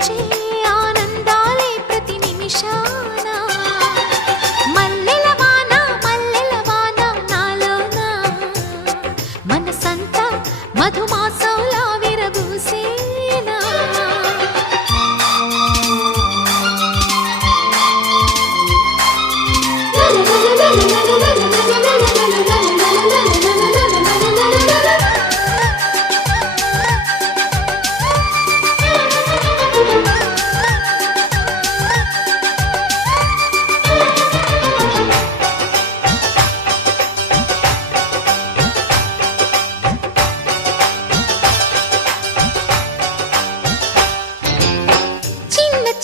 పూచే ఆనందాలే ప్రతి నిమిషాన మల్లెల వాన నాలోన మనసంతా మధుమాసంలా విరబూసేనా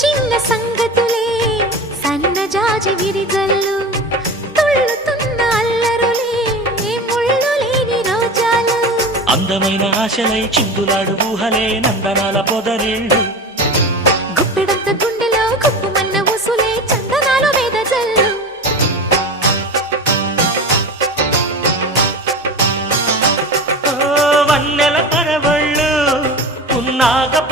చిన్న సంగతులే సన్నజాజి విరిజల్లు తుళ్ళుతున్న అల్లరులే ముళ్ళు లేని రోజాలు అందమైన ఆశలై చిందులాడు ఊహలే నందనాల పొదరిళ్ళు గుప్పెడంత గుండెలో గుప్పుమన్న